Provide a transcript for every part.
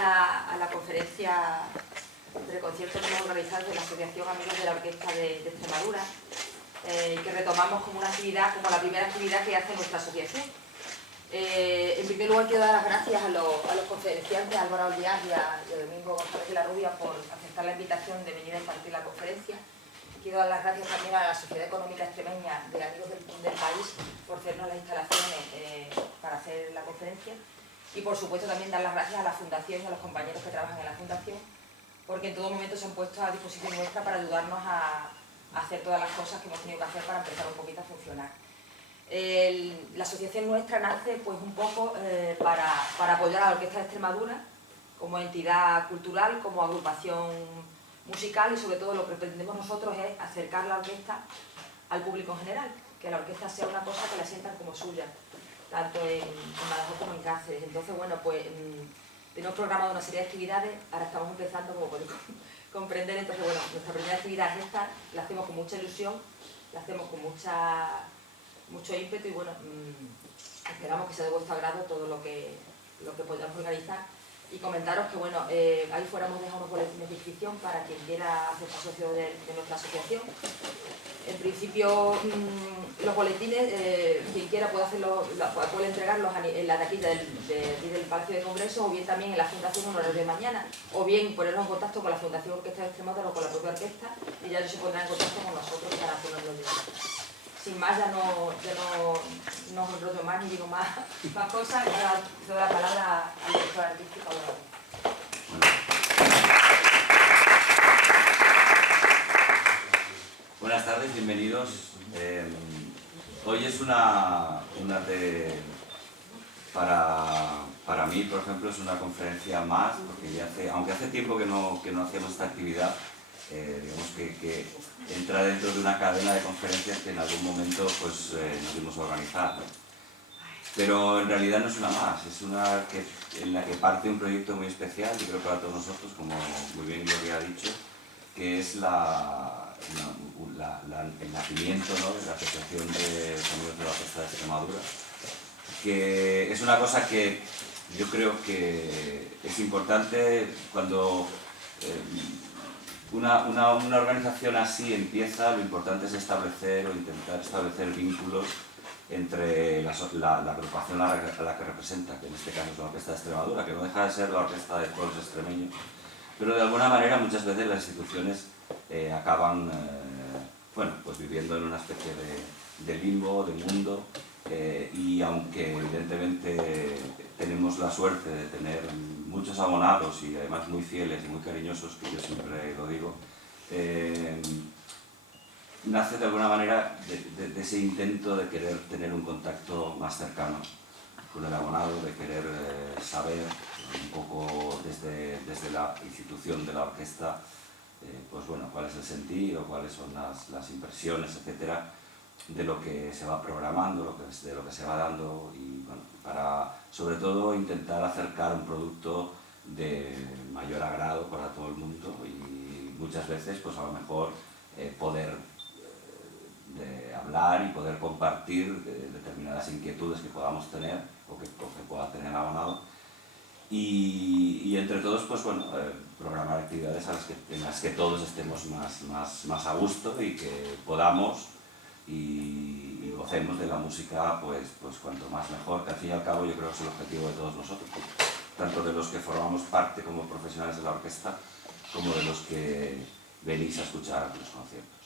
a la conferencia de conciertos que hemos organizado de la Asociación Amigos de la Orquesta de Extremadura, que retomamos como una actividad, como la primera actividad que hace nuestra asociación. En primer lugar, quiero dar las gracias a los conferenciantes, a Álvaro Díaz y a Domingo González de la Rubia, por aceptar la invitación de venir a impartir la conferencia. Quiero dar las gracias también a la Sociedad Económica Extremeña de Amigos del País por hacernos las instalaciones para hacer la conferencia. Y por supuesto también dar las gracias a la Fundación y a los compañeros que trabajan en la Fundación, porque en todo momento se han puesto a disposición nuestra para ayudarnos a hacer todas las cosas que hemos tenido que hacer para empezar un poquito a funcionar. La asociación nuestra nace pues un poco para apoyar a la Orquesta de Extremadura como entidad cultural, como agrupación musical, y sobre todo lo que pretendemos nosotros es acercar la orquesta al público en general, que la orquesta sea una cosa que la sientan como suya, tanto en Badajoz como en Cáceres. Entonces, bueno, pues tenemos programado una serie de actividades, ahora estamos empezando, como podéis comprender. Entonces, bueno, nuestra primera actividad es esta, la hacemos con mucha ilusión, la hacemos con mucho ímpetu y bueno, esperamos que sea de vuestro agrado todo lo que podamos organizar. Y comentaros que bueno, ahí fuera hemos dejado unos boletines de inscripción para quien quiera hacerse socio de nuestra asociación. En principio, los boletines, quien quiera puede entregarlos en la taquilla del Palacio de Congreso, o bien también en la Fundación en horario de mañana, o bien ponernos en contacto con la Fundación Orquesta de Extremadura o con la propia orquesta, y ya ellos se pondrán en contacto con nosotros para hacernos los llegar. Sin más, ya no os enrollo más ni digo más cosas, y ahora doy la palabra al director artístico. Buenas tardes, bienvenidos. Hoy es para mí, por ejemplo, es una conferencia más, porque aunque hace tiempo que no hacemos esta actividad, digamos que entra dentro de una cadena de conferencias que en algún momento pues, nos dimos a organizar, ¿no? Pero en realidad no es una más, es una en la que parte un proyecto muy especial, yo creo para todos nosotros, como muy bien Gloria ha dicho, que es el nacimiento, ¿no?, de la Asociación de Amigos de la Orquesta de Extremadura, que es una cosa que yo creo que es importante cuando una organización así empieza. Lo importante es establecer o intentar establecer vínculos entre la agrupación a la que representa, que en este caso es la Orquesta de Extremadura, que no deja de ser la orquesta de todos los extremeños, pero de alguna manera muchas veces las instituciones acaban bueno, pues viviendo en una especie de limbo, de mundo, y aunque evidentemente tenemos la suerte de tener muchos abonados y además muy fieles y muy cariñosos, que yo siempre lo digo, nace de alguna manera de ese intento de querer tener un contacto más cercano con el abonado, de querer saber un poco desde la institución de la orquesta, pues bueno, cuál es el sentido, cuáles son las impresiones, etcétera, de lo que se va programando, de lo que se va dando, y bueno, para sobre todo intentar acercar un producto de mayor agrado para todo el mundo, y muchas veces pues a lo mejor poder hablar y poder compartir determinadas inquietudes que podamos tener o que pueda tener el abonado, y entre todos pues bueno, programar actividades en las que todos estemos más a gusto y que podamos y gocemos de la música pues cuanto más mejor, que al fin y al cabo yo creo que es el objetivo de todos nosotros, tanto de los que formamos parte como profesionales de la orquesta como de los que venís a escuchar los conciertos.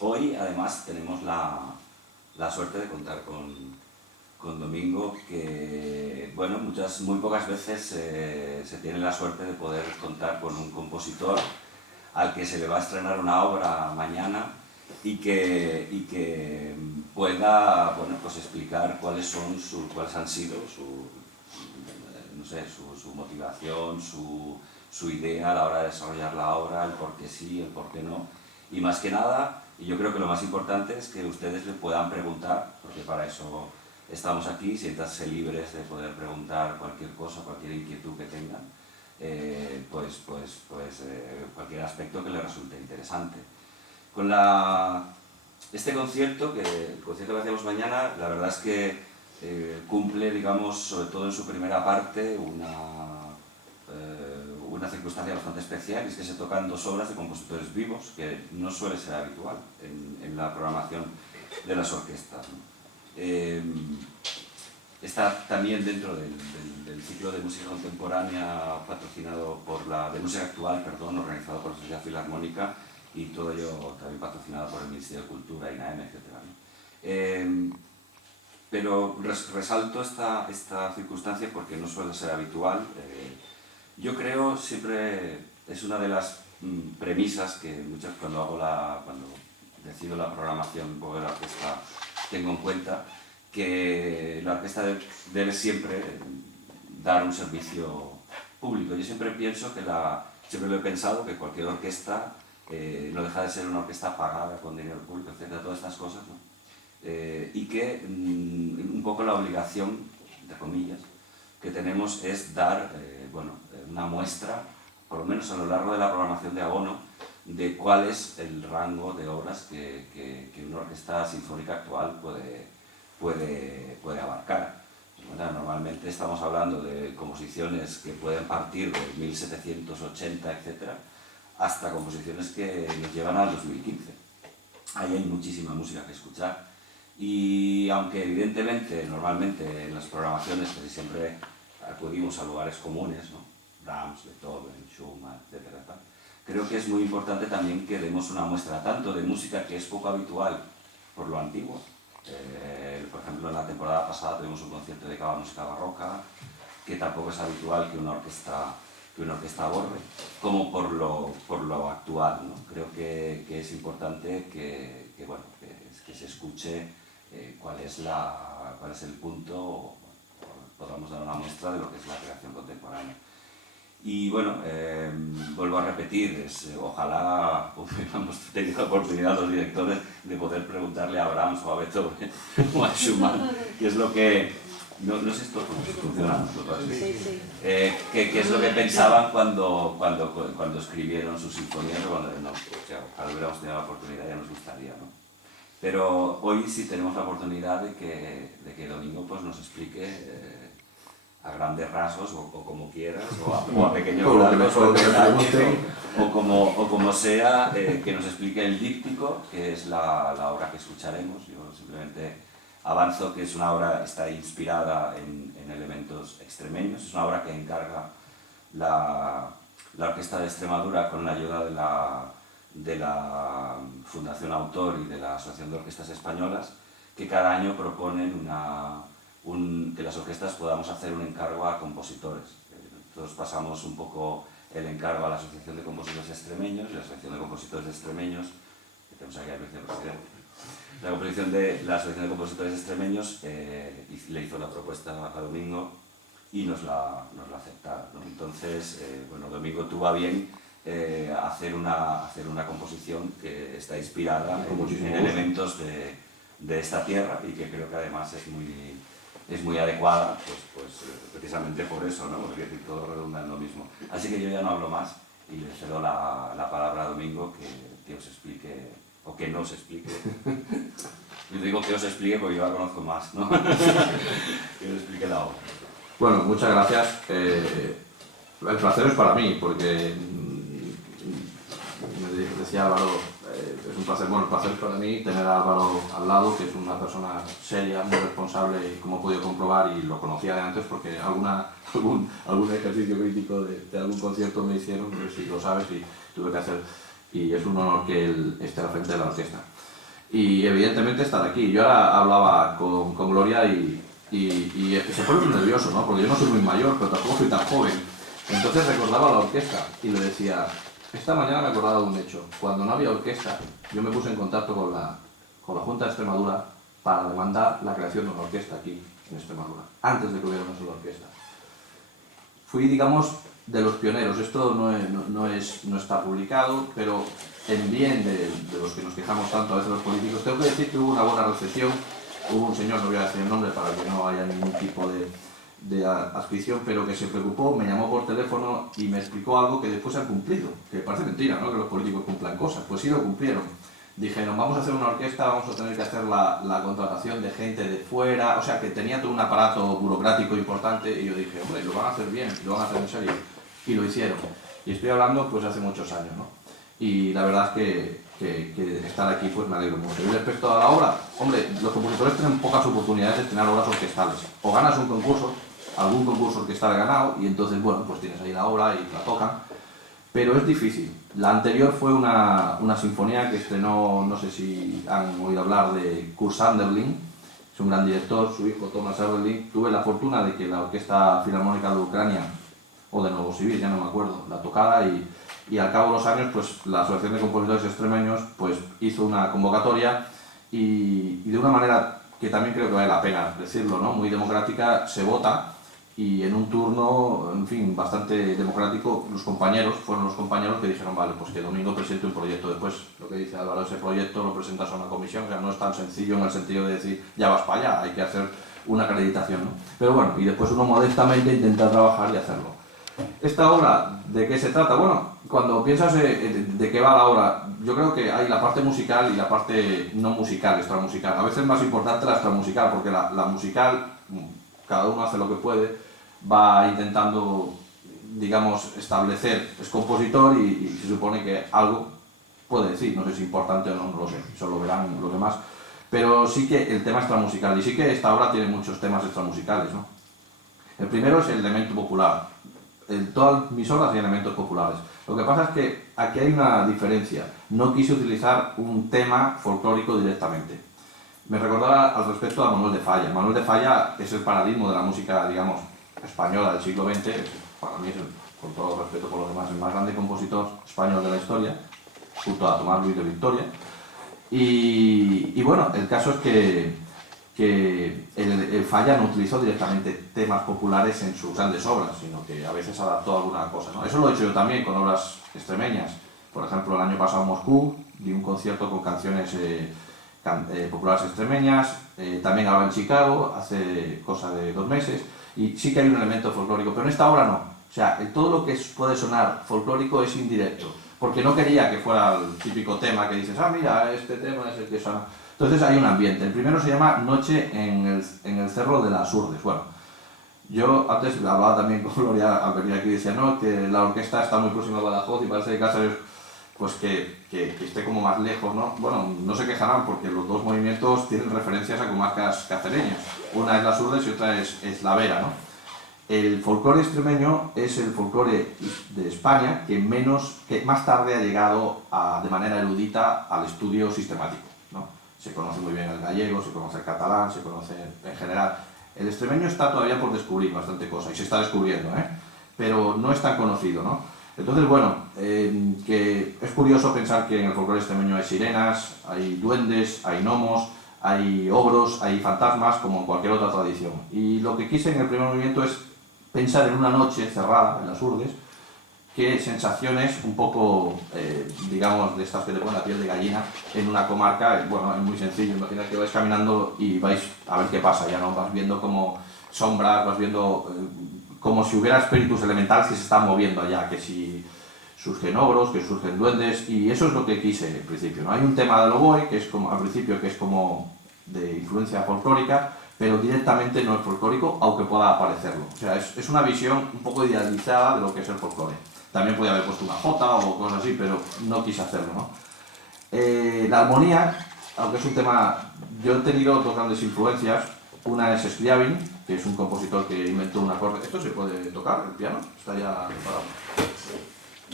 Hoy además tenemos la suerte de contar con Domingo, que bueno, muy pocas veces se tiene la suerte de poder contar con un compositor al que se le va a estrenar una obra mañana y que pueda, bueno, pues explicar cuáles han sido su motivación, su idea a la hora de desarrollar la obra, el por qué sí, el por qué no, y más que nada, y yo creo que lo más importante es que ustedes le puedan preguntar, porque para eso estamos aquí, siéntanse libres de poder preguntar cualquier cosa, cualquier inquietud que tengan, cualquier aspecto que les resulte interesante. Con este concierto, el concierto que hacemos mañana, la verdad es que cumple, digamos, sobre todo en su primera parte, una circunstancia bastante especial, y es que se tocan 2 obras de compositores vivos, que no suele ser habitual en la programación de las orquestas, ¿no? Está también dentro del ciclo de música contemporánea patrocinado por de música actual, perdón, organizado por la Sociedad Filarmónica, y todo ello también patrocinado por el Ministerio de Cultura, INAEM, etc. Pero resalto esta circunstancia porque no suele ser habitual. Yo creo, siempre es una de las premisas que cuando decido la programación de la orquesta tengo en cuenta, que la orquesta debe siempre dar un servicio público. Yo siempre pienso siempre lo he pensado, que cualquier orquesta no deja de ser una orquesta pagada con dinero público, etcétera, todas estas cosas, ¿no? Y que un poco la obligación, entre comillas, que tenemos es dar una muestra, por lo menos a lo largo de la programación de abono, de cuál es el rango de obras que una orquesta sinfónica actual puede abarcar. Bueno, normalmente estamos hablando de composiciones que pueden partir de 1780, etcétera, hasta composiciones que nos llevan al 2015. Ahí hay muchísima música que escuchar. Y aunque evidentemente, normalmente en las programaciones casi siempre acudimos a lugares comunes, ¿no? Brahms, Beethoven, Schumann, etcétera, creo que es muy importante también que demos una muestra tanto de música que es poco habitual por lo antiguo. Por ejemplo, en la temporada pasada tuvimos un concierto dedicado a música barroca, que tampoco es habitual que una orquesta aborde, como por lo actual, ¿no? Creo que es importante que se escuche cuál es el punto, o podamos dar una muestra de lo que es la creación contemporánea. Y bueno, vuelvo a repetir, ojalá hubiéramos tenido la oportunidad los directores de poder preguntarle a Brahms o a Beethoven o a Schumann qué es lo que... No sé si esto funciona, qué es lo que pensaban cuando escribieron sus sinfonías, ojalá hubiéramos tenido la oportunidad, ya nos gustaría, ¿no? Pero hoy sí tenemos la oportunidad de que Domingo pues, nos explique a grandes rasgos, o como quieras, o a pequeños rasgos, o como sea, que nos explique el díptico, que es la obra que escucharemos. Yo simplemente avanzo que es una obra, está inspirada en elementos extremeños, es una obra que encarga la Orquesta de Extremadura con la ayuda de la Fundación Autor y de la Asociación de Orquestas Españolas, que cada año proponen que las orquestas podamos hacer un encargo a compositores. Nosotros pasamos un poco el encargo a la Asociación de Compositores Extremeños, y la Asociación de Compositores Extremeños, que tenemos aquí al vicepresidente, la Asociación de Compositores Extremeños le hizo la propuesta a Domingo y nos la aceptaron, ¿no? Entonces, Domingo tuvo a bien hacer una composición que está inspirada en elementos de esta tierra, y que creo que además es muy adecuada, pues precisamente por eso, ¿no? Porque todo redunda en lo mismo. Así que yo ya no hablo más y le cedo la palabra a Domingo que os explique, o que nos explique. Yo digo que os explique porque yo la conozco más, ¿no? Que os explique la obra. Bueno, muchas gracias. El placer es para mí, porque me decía Álvaro, es un placer, el placer es para mí tener a Álvaro al lado, que es una persona seria, muy responsable, y como he podido comprobar, y lo conocía de antes porque algún ejercicio crítico de algún concierto me hicieron, no sé si lo sabes, y tuve que hacer, y es un honor que él esté al frente de la orquesta. Y evidentemente estar aquí. Yo ahora hablaba con Gloria y se pone muy nervioso, ¿no? Porque yo no soy muy mayor, pero tampoco soy tan joven. Entonces recordaba la orquesta y le decía, esta mañana me he acordado de un hecho. Cuando no había orquesta, yo me puse en contacto con la Junta de Extremadura para demandar la creación de una orquesta aquí, en Extremadura, antes de que hubiera una sola orquesta. Fui, digamos, de los pioneros. Esto no está publicado, pero en bien de los que nos quejamos tanto a veces los políticos, tengo que decir que hubo una buena recepción. Hubo un señor, no voy a decir el nombre para que no haya ningún tipo de adscripción, pero que se preocupó, me llamó por teléfono y me explicó algo que después han cumplido, que parece mentira, ¿no?, que los políticos cumplan cosas. Pues sí lo cumplieron. Dijeron, vamos a hacer una orquesta, vamos a tener que hacer la contratación de gente de fuera, o sea, que tenía todo un aparato burocrático importante, y yo dije, hombre, lo van a hacer bien, lo van a hacer en serio, y lo hicieron. Y estoy hablando pues hace muchos años, ¿no? Y la verdad es que estar aquí pues me alegro mucho. Y respecto a la obra, hombre, los compositores tienen pocas oportunidades de tener obras orquestales. O ganas un concurso, algún concurso orquestal ganado, y entonces, bueno, pues tienes ahí la obra y la tocan. Pero es difícil. La anterior fue una sinfonía que estrenó, no sé si han oído hablar de Kurt Sanderling, es un gran director, su hijo Thomas Sanderling. Tuve la fortuna de que la Orquesta Filarmónica de Ucrania, o de Novosibirsk, ya no me acuerdo, la tocara, y al cabo de los años pues la Asociación de Compositores Extremeños pues hizo una convocatoria y de una manera que también creo que vale la pena decirlo, ¿no? Muy democrática, se vota, y en un turno, en fin, bastante democrático, fueron los compañeros que dijeron, vale, pues que Domingo presente un proyecto. Después, lo que dice Álvaro, ese proyecto lo presentas a una comisión, o sea, no es tan sencillo en el sentido de decir, ya vas para allá, hay que hacer una acreditación, ¿no? Pero bueno, y después uno modestamente intenta trabajar y hacerlo. ¿Esta obra de qué se trata? Bueno, cuando piensas de qué va la obra, yo creo que hay la parte musical y la parte no musical, extramusical. A veces es más importante la extramusical, porque la musical, cada uno hace lo que puede, va intentando, digamos, establecer, es compositor y se supone que algo puede decir, no sé si es importante o no, no lo sé, eso lo verán los demás. Pero sí que el tema extramusical, y sí que esta obra tiene muchos temas extramusicales, ¿no? El primero es el elemento popular. En todas mis obras hay elementos populares. Lo que pasa es que aquí hay una diferencia. No quise utilizar un tema folclórico directamente. Me recordaba al respecto a Manuel de Falla. Manuel de Falla es el paradigma de la música, digamos, española del siglo XX. Para mí es, con todo respeto por lo demás, el más grande compositor español de la historia, junto a Tomás Luis de Victoria. Y bueno, el caso es que el Falla no utilizó directamente temas populares en sus grandes obras, sino que a veces adaptó alguna cosa, ¿no? Eso lo he hecho yo también con obras extremeñas. Por ejemplo, el año pasado en Moscú di un concierto con canciones populares extremeñas, también ahora en Chicago, hace cosa de 2 meses, y sí que hay un elemento folclórico, pero en esta obra no. O sea, todo lo que puede sonar folclórico es indirecto, porque no quería que fuera el típico tema que dices, ah, mira, este tema es el que suena. Entonces hay un ambiente. El primero se llama Noche en el Cerro de las Urdes. Bueno, yo antes hablaba también con Gloria al venir aquí y decía, no, que la orquesta está muy próxima a Badajoz y parece que Cáceres, pues que esté como más lejos, ¿no? Bueno, no se quejarán porque los dos movimientos tienen referencias a comarcas cacereñas. Una es las Urdes y otra es la Vera, ¿no? El folclore extremeño es el folclore de España que más tarde ha llegado de manera erudita al estudio sistemático, ¿no? Se conoce muy bien el gallego, se conoce el catalán, se conoce en general. El extremeño está todavía por descubrir bastante cosa y se está descubriendo, pero no es tan conocido, ¿no? Entonces, bueno, que es curioso pensar que en el folclore extremeño hay sirenas, hay duendes, hay gnomos, hay ogros, hay fantasmas, como en cualquier otra tradición. Y lo que quise en el primer movimiento es pensar en una noche cerrada en las Urdes, qué sensaciones un poco, digamos, de estas que te ponen la piel de gallina en una comarca. Bueno, es muy sencillo, imaginad que vais caminando y vais a ver qué pasa, ya no vas viendo como sombras, vas viendo como si hubiera espíritus elementales que se están moviendo allá, que si surgen ogros, que surgen duendes, y eso es lo que quise en principio, ¿no? Hay un tema de Loboy, que es como, al principio, que es como de influencia folclórica, pero directamente no es folclórico, aunque pueda parecerlo. O sea, es una visión un poco idealizada de lo que es el folclore. También podía haber puesto una jota o cosas así, pero no quise hacerlo, ¿no? La armonía, aunque es un tema... Yo he tenido 2 grandes influencias. Una es Scriabin, que es un compositor que inventó un acorde... ¿Esto se puede tocar, el piano? Está ya preparado.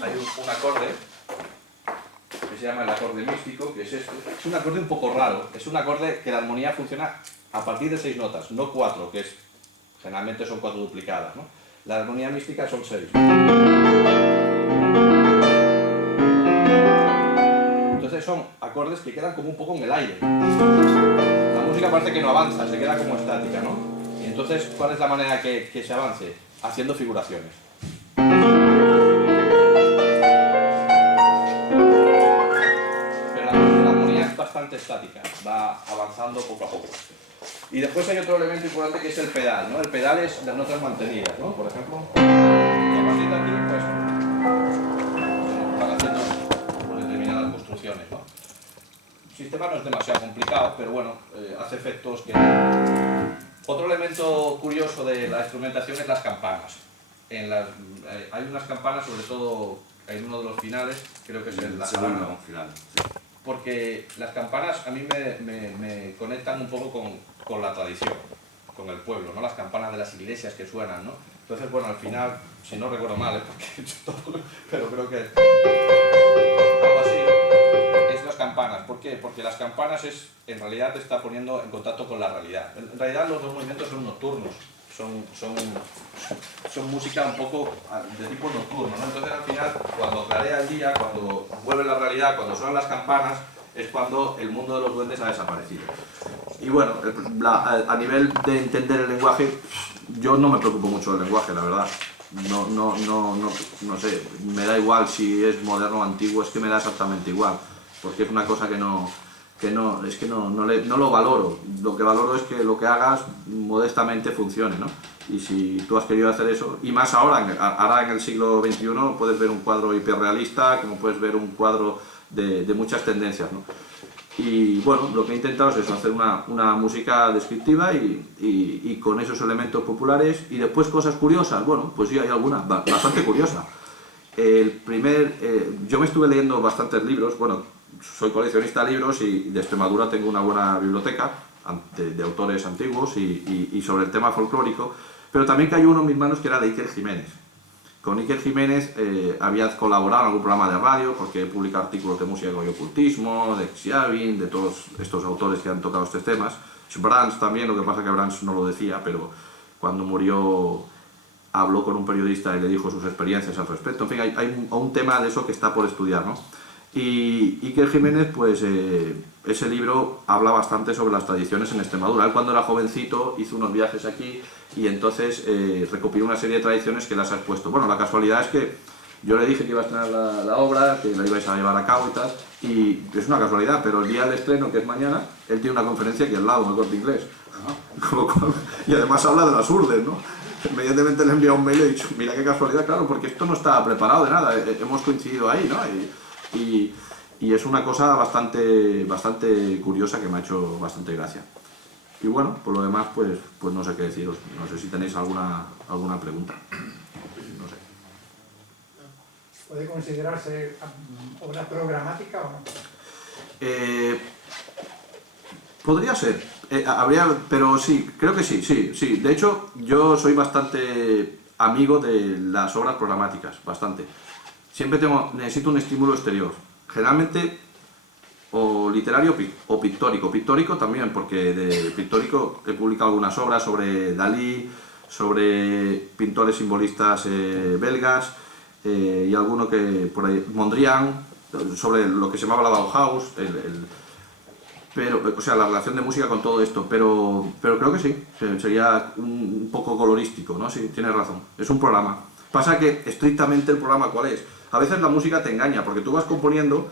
Hay un acorde que se llama el acorde místico, que es este. Es un acorde un poco raro. Es un acorde que la armonía funciona a partir de 6 notas, no 4, que es... Generalmente son 4 duplicadas, ¿no? La armonía mística son 6. Entonces son acordes que quedan como un poco en el aire. La música parece que no avanza, se queda como estática, ¿no? Y entonces, ¿cuál es la manera que se avance? Haciendo figuraciones. Pero la armonía es bastante estática, va avanzando poco a poco. Y después hay otro elemento importante que es el pedal, ¿no? El pedal es las notas mantenidas, ¿no? Por ejemplo, y a partir de aquí, pues, van haciendo determinadas construcciones, ¿no? El sistema no es demasiado complicado, pero bueno, hace efectos que... Otro elemento curioso de la instrumentación es las campanas. hay unas campanas, sobre todo en uno de los finales, creo que es el segundo final. Sí. Porque las campanas a mí me conectan un poco con la tradición, con el pueblo, ¿no? Las campanas de las iglesias que suenan, ¿no? Entonces, bueno, al final, si no recuerdo mal, porque pero creo que algo así es las campanas. ¿Por qué? Porque las campanas en realidad te está poniendo en contacto con la realidad. En realidad los dos movimientos son nocturnos, son música un poco de tipo nocturno, ¿no? Entonces al final, cuando clarea el día, cuando vuelve la realidad, cuando suenan las campanas, es cuando el mundo de los duendes ha desaparecido. Y bueno, a nivel de entender el lenguaje, yo no me preocupo mucho del lenguaje, la verdad. No sé, me da igual si es moderno o antiguo, es que me da exactamente igual, porque es una cosa que no lo valoro. Lo que valoro es que lo que hagas modestamente funcione, ¿no? Y si tú has querido hacer eso, y más ahora en el siglo XXI puedes ver un cuadro hiperrealista, como puedes ver un cuadro de muchas tendencias, ¿no? Y bueno, lo que he intentado es eso, hacer una música descriptiva y con esos elementos populares, y después cosas curiosas. Bueno, pues sí, hay alguna bastante curiosa. Yo me estuve leyendo bastantes libros. Bueno, soy coleccionista de libros y de Extremadura tengo una buena biblioteca de autores antiguos y sobre el tema folclórico, pero también cayó uno en mis manos que era de Iker Jiménez. Con Iker Jiménez había colaborado en algún programa de radio, porque he publicado artículos de música y ocultismo, de Xiavin, de todos estos autores que han tocado estos temas. Brahms también, lo que pasa que Brahms no lo decía, pero cuando murió habló con un periodista y le dijo sus experiencias al respecto. En fin, hay un tema de eso que está por estudiar, ¿no? Y Iker Jiménez, pues ese libro habla bastante sobre las tradiciones en Extremadura. Él cuando era jovencito hizo unos viajes aquí y entonces recopiló una serie de tradiciones que las ha expuesto. Bueno, la casualidad es que yo le dije que iba a estrenar la obra, que la ibais a llevar a cabo y tal, y es una casualidad, pero el día del estreno, que es mañana, él tiene una conferencia aquí al lado, en el Corte Inglés. Y además habla de las urdes, ¿no? Inmediatamente le he enviado un mail y he dicho, mira qué casualidad, claro, porque esto no estaba preparado de nada, hemos coincidido ahí, ¿no? Y es una cosa bastante curiosa que me ha hecho bastante gracia. Y bueno, por lo demás, pues no sé qué deciros. No sé si tenéis alguna pregunta. No sé. ¿Puede considerarse obra programática o no? Podría ser. Pero sí, creo que sí. De hecho, yo soy bastante amigo de las obras programáticas, bastante. Siempre necesito un estímulo exterior. Generalmente o literario o pictórico. Pictórico también, porque de pictórico he publicado algunas obras sobre Dalí, sobre pintores simbolistas belgas, y alguno que por ahí, Mondrian, sobre lo que se llamaba la Bauhaus, o sea, la relación de música con todo esto, pero creo que sí, sería un poco colorístico, ¿no? Sí, tienes razón, es un programa. Pasa que estrictamente el programa, ¿cuál es? A veces la música te engaña, porque tú vas componiendo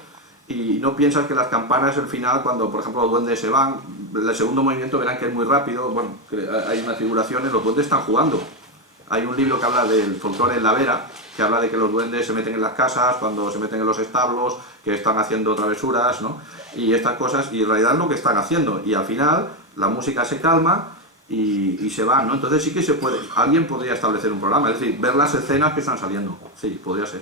y no piensas que las campanas es el final, cuando por ejemplo los duendes se van. El segundo movimiento verán que es muy rápido, bueno, hay unas figuraciones, los duendes están jugando. Hay un libro que habla del folclore en la Vera, que habla de que los duendes se meten en las casas, cuando se meten en los establos, que están haciendo travesuras, ¿no? Y estas cosas, y en realidad es lo que están haciendo, y al final la música se calma y se van, ¿no? Entonces sí que se puede, alguien podría establecer un programa, es decir, ver las escenas que están saliendo, sí, podría ser.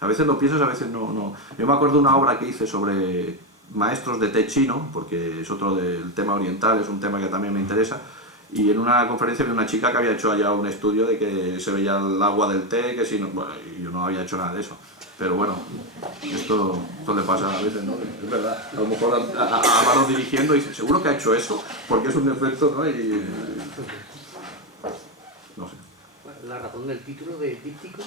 A veces lo piensas, a veces no. Yo me acuerdo de una obra que hice sobre maestros de té chino, porque es otro del tema oriental, es un tema que también me interesa, y en una conferencia vi una chica que había hecho allá un estudio de que se veía el agua del té, que si no, bueno, yo no había hecho nada de eso. Pero bueno, esto le pasa a veces, ¿no? Es verdad. A lo mejor a Álvaro dirigiendo y dice, seguro que ha hecho eso, porque es un efecto, ¿no? Y no sé. ¿La razón del título de díptico?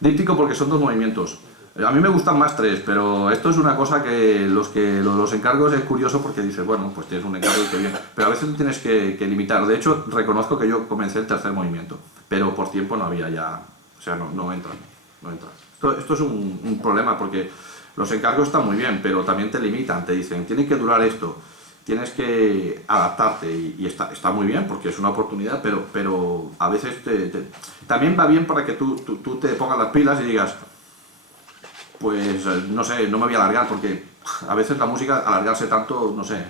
Díptico porque son dos movimientos. A mí me gustan más tres, pero esto es una cosa que los encargos es curioso porque dices, bueno, pues tienes un encargo y qué bien. Pero a veces lo tienes que limitar. De hecho, reconozco que yo comencé el tercer movimiento, pero por tiempo no había ya, o sea, no entra. Esto es un problema porque los encargos están muy bien, pero también te limitan, te dicen, tiene que durar esto, tienes que adaptarte y está muy bien porque es una oportunidad, pero a veces también va bien para que tú te pongas las pilas y digas, pues no sé, no me voy a alargar porque a veces la música, alargarse tanto, no sé,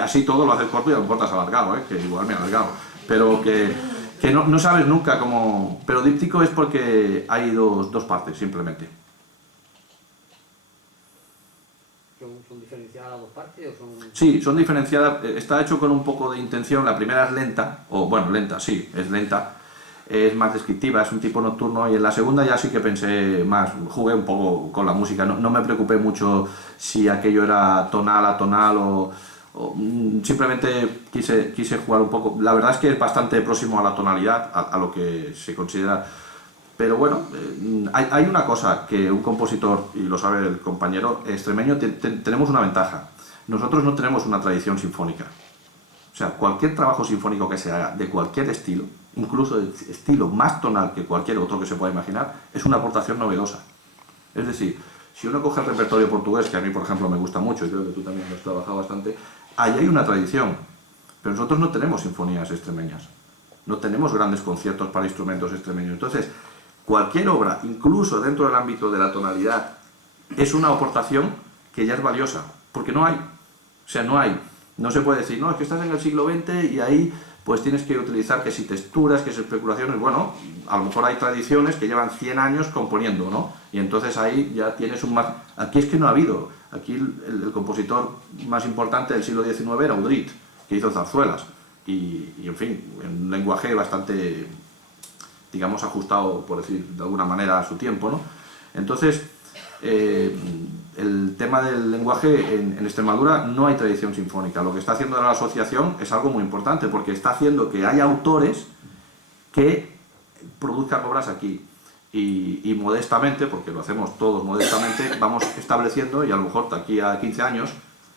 así todo lo haces corto y a lo mejor te has alargado, que igual me he alargado, pero que que no sabes nunca cómo... Pero díptico es porque hay dos partes, simplemente. ¿Son diferenciadas las dos partes o son...? Sí, son diferenciadas, está hecho con un poco de intención. La primera es lenta, o bueno, lenta, sí, es lenta, es más descriptiva, es un tipo nocturno, y en la segunda ya sí que pensé más, jugué un poco con la música, no me preocupé mucho si aquello era tonal, atonal simplemente quise jugar un poco. La verdad es que es bastante próximo a la tonalidad, a lo que se considera. Pero bueno, hay una cosa que un compositor, y lo sabe el compañero extremeño, tenemos una ventaja. Nosotros no tenemos una tradición sinfónica. O sea, cualquier trabajo sinfónico que se haga de cualquier estilo, incluso de estilo más tonal que cualquier otro que se pueda imaginar, es una aportación novedosa. Es decir, si uno coge el repertorio portugués, que a mí por ejemplo me gusta mucho, y creo que tú también lo has trabajado bastante, ahí hay una tradición. Pero nosotros no tenemos sinfonías extremeñas. No tenemos grandes conciertos para instrumentos extremeños. Entonces, cualquier obra, incluso dentro del ámbito de la tonalidad, es una aportación que ya es valiosa, porque no hay. O sea, no se puede decir, no, es que estás en el siglo XX y ahí pues tienes que utilizar que si texturas, que si especulaciones. Bueno, a lo mejor hay tradiciones que llevan 100 años componiendo, ¿no? Y entonces ahí ya tienes un más... Aquí es que no ha habido. Aquí el compositor más importante del siglo XIX era Udrit, que hizo zarzuelas. Y en fin, en un lenguaje bastante, digamos, ajustado, por decir de alguna manera, a su tiempo, ¿no? Entonces, el tema del lenguaje en Extremadura no hay tradición sinfónica. Lo que está haciendo la asociación es algo muy importante, porque está haciendo que haya autores que produzcan obras aquí. Y modestamente, porque lo hacemos todos modestamente, vamos estableciendo, y a lo mejor de aquí a 15 años,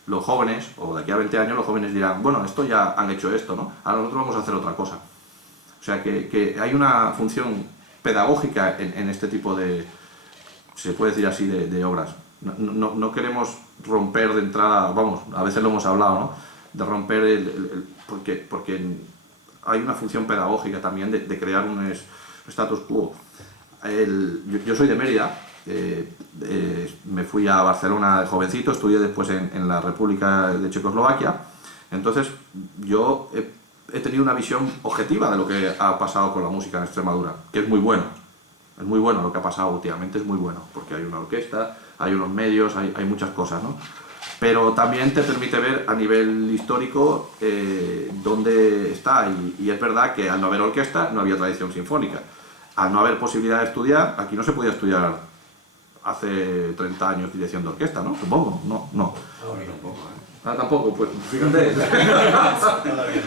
los jóvenes, o de aquí a 20 años, los jóvenes dirán, bueno, esto ya han hecho esto, ¿no? Ahora nosotros vamos a hacer otra cosa. O sea, que hay una función pedagógica en este tipo de, se puede decir así, de obras. No queremos romper de entrada, vamos, a veces lo hemos hablado, ¿no? De romper porque hay una función pedagógica también de crear un status quo. Yo soy de Mérida, me fui a Barcelona de jovencito, estudié después en la República de Checoslovaquia. Entonces yo he tenido una visión objetiva de lo que ha pasado con la música en Extremadura, que es muy bueno. Es muy bueno lo que ha pasado últimamente, es muy bueno, porque hay una orquesta, hay unos medios, hay muchas cosas, ¿no? Pero también te permite ver a nivel histórico dónde está, y es verdad que al no haber orquesta no había tradición sinfónica. Al no haber posibilidad de estudiar, aquí no se podía estudiar hace 30 años dirección de orquesta, ¿no? Supongo, no. Ahora tampoco, ¿eh? Ah, tampoco, pues fíjate.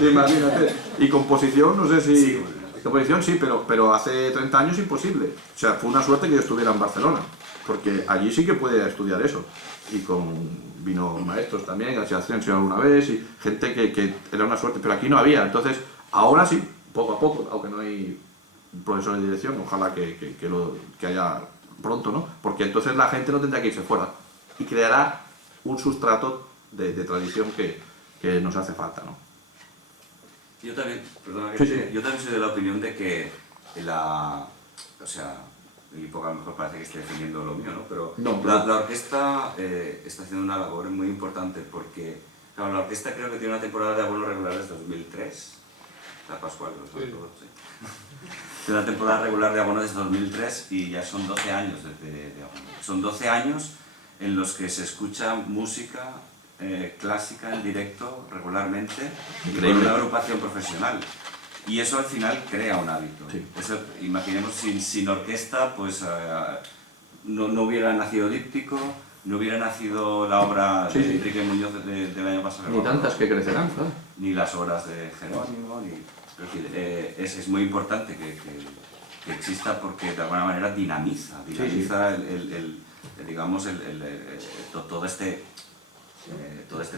Imagínate. Y composición, no sé si... Sí, composición sí, pero hace 30 años imposible. O sea, fue una suerte que yo estuviera en Barcelona, porque allí sí que podía estudiar eso. Y vino maestros también, García Asensio alguna vez, y gente que era una suerte, pero aquí no había. Entonces, ahora sí, poco a poco, aunque no hay profesores de dirección, ojalá que haya pronto, ¿no? Porque entonces la gente no tendrá que irse fuera y creará un sustrato de tradición que nos hace falta, ¿no? Yo también, perdona, Sí. yo también soy de la opinión de que o sea, y poco a lo mejor parece que esté defendiendo lo mío, ¿no? Pero la orquesta está haciendo una labor muy importante, porque claro, la orquesta creo que tiene una temporada de abonos regulares 2003, la Pascual, lo sabe todo, sí. Tiene una temporada regular de abonos desde 2003 y ya son 12 años de abono. Son 12 años en los que se escucha música clásica en directo regularmente y con una agrupación profesional. Y eso al final crea un hábito. Sí. Eso, imaginemos, sin orquesta, pues no hubiera nacido Díptico, no hubiera nacido la obra de Enrique Muñoz del año pasado. Ni tantas que crecerán, ¿sabes? Ni las obras de Jerónimo, es muy importante que exista, porque de alguna manera dinamiza digamos, todo este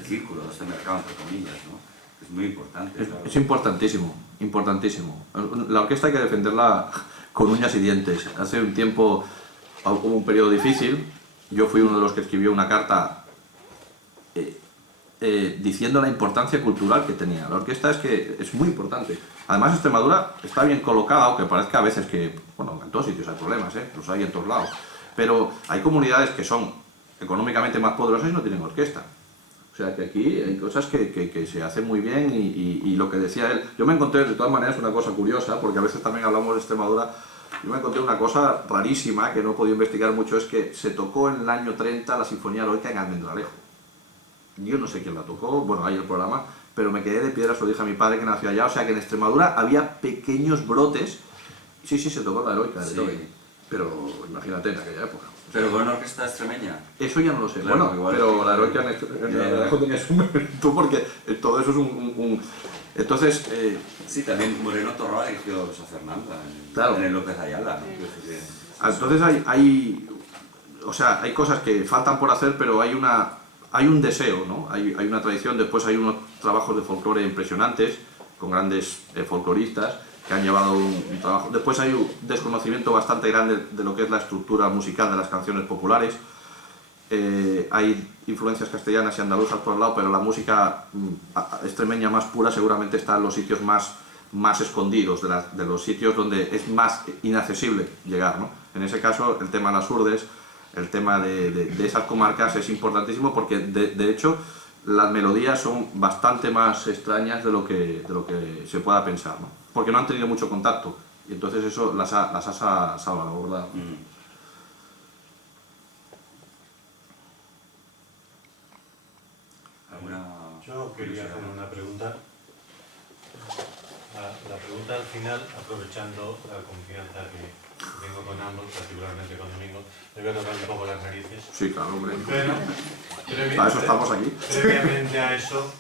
círculo, todo este mercado, entre comillas, ¿no? Es muy importante. Claro. Es importantísimo, importantísimo. La orquesta hay que defenderla con uñas y dientes. Hace un tiempo hubo un periodo difícil. Yo fui uno de los que escribió una carta diciendo la importancia cultural que tenía. La orquesta es muy importante. Además, Extremadura está bien colocada, aunque parezca a veces que, bueno, en todos sitios hay problemas, los hay en todos lados. Pero hay comunidades que son económicamente más poderosas y no tienen orquesta. O sea que aquí hay cosas que se hacen muy bien y lo que decía él, yo me encontré de todas maneras una cosa curiosa, porque a veces también hablamos de Extremadura, yo me encontré una cosa rarísima que no he podido investigar mucho, es que se tocó en el año 30 la Sinfonía Heroica en Almendralejo. Yo no sé quién la tocó, bueno, hay el programa, pero me quedé de piedra, se lo dije a mi padre que nació allá, o sea que en Extremadura había pequeños brotes, sí, se tocó la Heroica de Beethoven, pero imagínate en aquella época. Pero con una orquesta extremeña. Eso ya no lo sé, Claro, bueno, igual pero que- la Heroica en Almendralejo tenía su mérito porque todo eso es Entonces, Sí, también Moreno Torroa dirigió Rosa Fernanda Claro. en el López Ayala. ¿no? entonces o sea, hay cosas que faltan por hacer, pero hay un deseo, ¿no? Hay una tradición, después hay unos trabajos de folclore impresionantes, con grandes folcloristas, que han llevado un trabajo. Después hay un desconocimiento bastante grande de lo que es la estructura musical de las canciones populares. Hay influencias castellanas y andaluzas por el lado, pero la música extremeña más pura seguramente está en los sitios más escondidos, de los sitios donde es más inaccesible llegar, ¿no? En ese caso, el tema de las urdes, el tema de esas comarcas es importantísimo porque, de hecho, las melodías son bastante más extrañas de lo que se pueda pensar, ¿no? Porque no han tenido mucho contacto y entonces eso las ha salvaguardado. Yo quería hacer una pregunta. La pregunta al final, aprovechando la confianza que tengo con ambos, particularmente con Domingo, le voy a tocar un poco las narices. Sí, claro, hombre. Pero, Para eso estamos aquí. previamente a eso,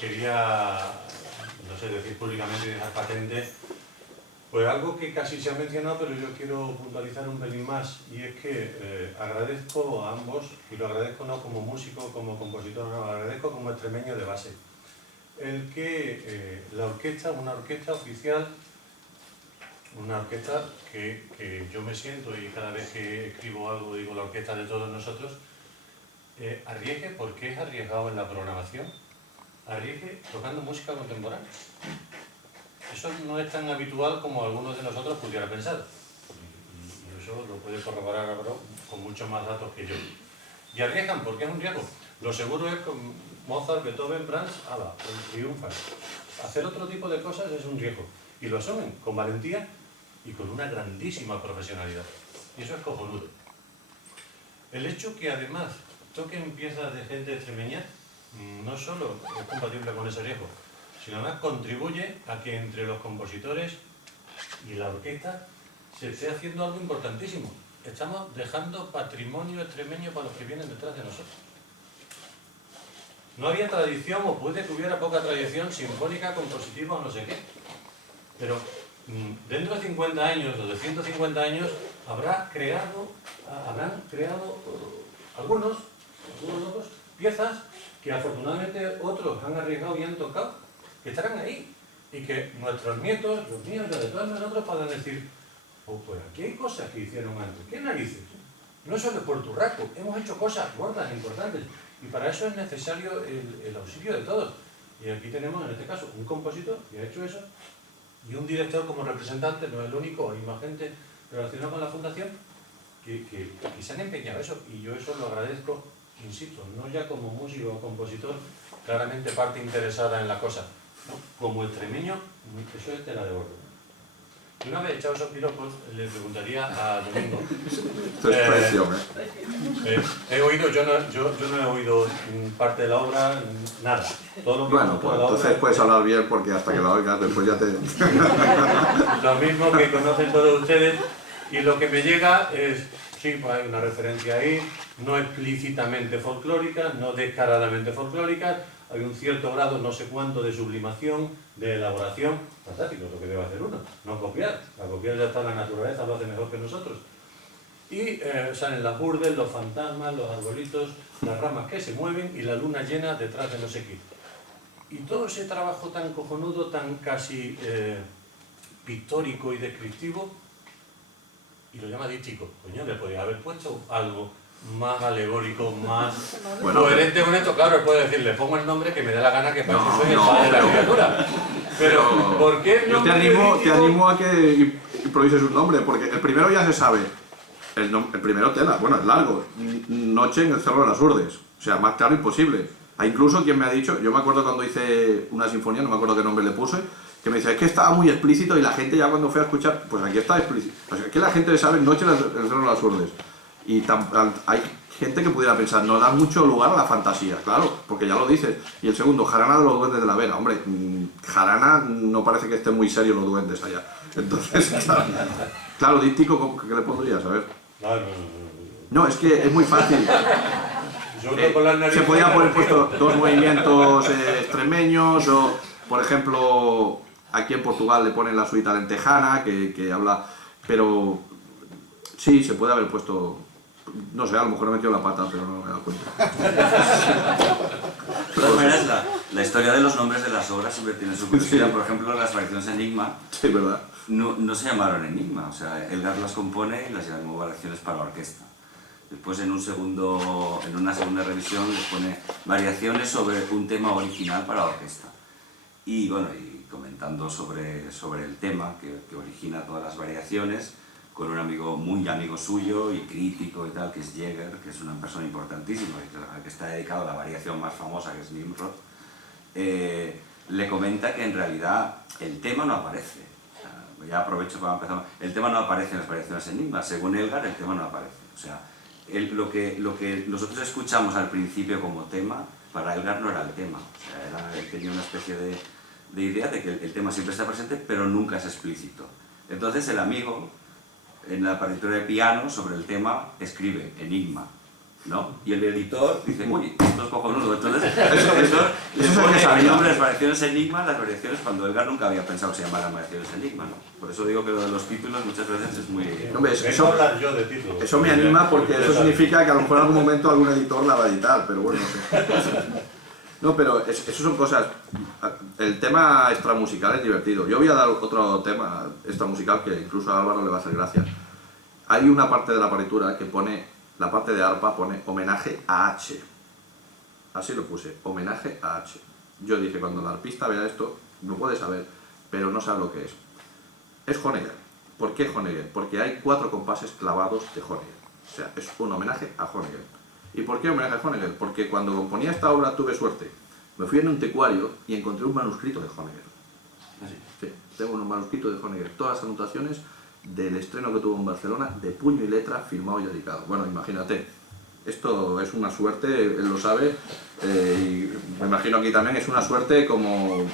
quería, no sé, decir públicamente y dejar patente, pues algo que casi se ha mencionado, pero yo quiero puntualizar un pelín más, y es que agradezco a ambos, y lo agradezco no como músico, como compositor, no, lo agradezco como extremeño de base, el que la orquesta, una orquesta oficial, una orquesta que yo me siento, y cada vez que escribo algo digo la orquesta de todos nosotros, arriesgue, porque es arriesgado en la programación, arriesgue tocando música contemporánea. Eso no es tan habitual como algunos de nosotros pudiera pensar. Y eso lo puede corroborar ahora con muchos más datos que yo. Y arriesgan porque es un riesgo. Lo seguro es con Mozart, Beethoven, Brahms, ala, triunfan. Hacer otro tipo de cosas es un riesgo. Y lo asumen con valentía y con una grandísima profesionalidad. Y eso es cojonudo. El hecho que además toquen piezas de gente extremeña no solo es compatible con ese riesgo, sino además contribuye a que entre los compositores y la orquesta se esté haciendo algo importantísimo. Estamos dejando patrimonio extremeño para los que vienen detrás de nosotros. No había tradición, o puede que hubiera poca tradición sinfónica, compositiva o no sé qué, pero dentro de 50 años o de 150 años habrán creado algunos locos piezas que afortunadamente otros han arriesgado y han tocado, que estarán ahí, y que nuestros nietos, los míos, los de todos nosotros puedan decir, oh, pues aquí hay cosas que hicieron antes, ¿qué narices? No solo por turraco, hemos hecho cosas gordas, importantes, y para eso es necesario el auxilio de todos. Y aquí tenemos, en este caso, un compositor que ha hecho eso, y un director como representante, no es el único, hay más gente relacionada con la fundación, que se han empeñado eso, y yo eso lo agradezco, insisto, no ya como músico o compositor, claramente parte interesada en la cosa, ¿no? Como extremeño, eso es tela de oro. Y una vez echados esos piropos, le preguntaría a Domingo. Esto es traición, He oído, yo no he oído parte de la obra, nada. Todo lo que Bueno, conozco pues de la entonces obra, puedes hablar bien porque hasta que la oigas después ya te... lo mismo que conocen todos ustedes, y lo que me llega es, sí, pues hay una referencia ahí, no explícitamente folclórica, no descaradamente folclórica, hay un cierto grado, no sé cuánto, de sublimación, de elaboración, fantástico, es lo que debe hacer uno, no copiar, la copiar ya está en la naturaleza, lo hace mejor que nosotros. Y salen las burdes, los fantasmas, los arbolitos, las ramas que se mueven y la luna llena detrás de no sé qué. Y todo ese trabajo tan cojonudo, tan casi pictórico y descriptivo, y lo llama dístico. Coño, le podría haber puesto algo más alegórico, más coherente con esto. Claro, él puede decir, le pongo el nombre que me dé la gana, que para eso soy el padre de la criatura. Pero, ¿por qué el Yo te nombre animo a que improvises un nombre, porque el primero ya se sabe. El primero tela, bueno, es largo. Noche en el Cerro de las Urdes. O sea, más claro imposible. Hay incluso quien me ha dicho, yo me acuerdo cuando hice una sinfonía, no me acuerdo qué nombre le puse, que me dice, es que estaba muy explícito y la gente ya cuando fue a escuchar, pues aquí está explícito. O sea, que la gente sabe Noche en el Cerro de las Urdes. Y hay gente que pudiera pensar, no da mucho lugar a la fantasía, claro, porque ya lo dices. Y el segundo, jarana de los duendes de la Vera. Hombre, jarana no parece que estén muy serios los duendes allá. Entonces, claro, díptico, ¿qué le pondrías? A ver. No, es que es muy fácil. Se podía poner puesto dos movimientos extremeños, o por ejemplo, aquí en Portugal le ponen la suite lentejana, que habla, pero sí, se puede haber puesto, no sé, a lo mejor he metido la pata, pero no me he dado cuenta. De todas maneras, la historia de los nombres de las obras siempre tiene su curiosidad. Por ejemplo, las variaciones Enigma sí, ¿verdad? No se llamaron Enigma, o sea, Elgar las compone y las llamó variaciones para orquesta. Después en una segunda revisión les pone variaciones sobre un tema original para orquesta. Y bueno, y comentando sobre el tema que origina todas las variaciones, con un amigo, muy amigo suyo y crítico y tal, que es Jäger, que es una persona importantísima, al que está dedicado a la variación más famosa, que es Nimrod, le comenta que en realidad el tema no aparece. Ya aprovecho para empezar. El tema no aparece en las variaciones Enigma. Según Elgar, el tema no aparece. O sea, lo que nosotros escuchamos al principio como tema, para Elgar no era el tema. O sea, él tenía una especie de idea de que el tema siempre está presente, pero nunca es explícito. Entonces el amigo, en la partitura de piano, sobre el tema, escribe Enigma, ¿no? Y el editor dice, uy, esto es cojonudo. Entonces, le pone el nombre de las variaciones Enigma, las variaciones cuando Elgar nunca había pensado que se llamaran variaciones Enigma, ¿no? Por eso digo que lo de los títulos muchas veces es muy... Hombre, Eso hablar yo de títulos. Eso me anima porque eso significa que a lo mejor en algún momento algún editor la va a editar, pero bueno, no sé. No, pero eso son cosas... El tema extramusical es divertido. Yo voy a dar otro tema extramusical que incluso a Álvaro le va a hacer gracia. Hay una parte de la partitura que pone, la parte de arpa pone homenaje a H. Así lo puse, homenaje a H. Yo dije, cuando el arpista vea esto, lo puede saber, pero no sabe lo que es. Es Honegger. ¿Por qué Honegger? Porque hay 4 compases clavados de Honegger. O sea, es un homenaje a Honegger. ¿Y por qué homenaje a Honegger? Porque cuando componía esta obra tuve suerte. Me fui en un anticuario y encontré un manuscrito de Honegger. Sí, tengo un manuscrito de Honegger. Todas las anotaciones del estreno que tuvo en Barcelona, de puño y letra, firmado y dedicado. Bueno, imagínate. Esto es una suerte, él lo sabe, y me imagino aquí también, es una suerte como...